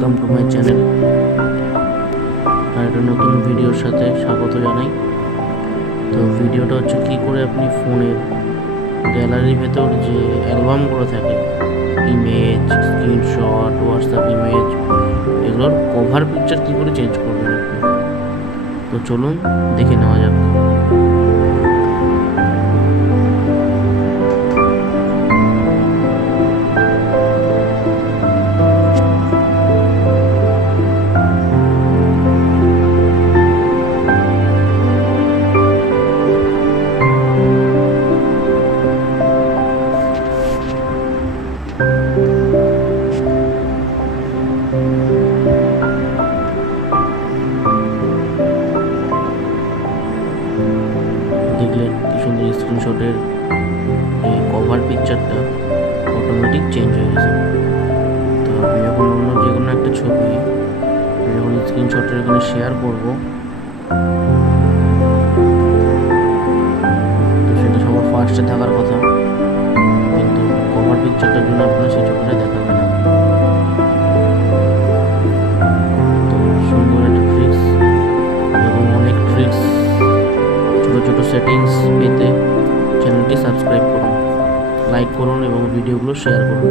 Welcome to my channel. আর একটা নতুন ভিডিওর সাথে স্বাগত জানাই। তো ভিডিওটা হচ্ছে কী করে আপনি ফোনের গ্যালারির ভেতর যে অ্যালবামগুলো থাকে, ইমেজ, স্ক্রিনশট, হোয়াটসঅ্যাপ ইমেজ, এগুলোর কভার পিকচার কী করে চেঞ্জ করবেন আপনি। তো চলুন দেখে নেওয়া যাক। দেখলেন কি সুন্দর স্ক্রিনশটের এই কভার পিকচারটা অটোমেটিক চেঞ্জ হয়ে গেছে। তো আমি যখন অন্য যে কোনো একটা ছবি যখন স্ক্রিনশটের এখানে শেয়ার করব, তো সেটা সবার ফার্স্টে থাকার কথা, কিন্তু কভার পিকচারটার জন্য আপনার সেই ছবিটা দেখাবে না। তো সুন্দর একটা ট্রিক্স এবং অনেক ট্রিক্স, ছোটো ছোটো সেটিংস পেতে চ্যানেলটি সাবস্ক্রাইব করুন, লাইক করুন এবং ভিডিওগুলো শেয়ার করুন।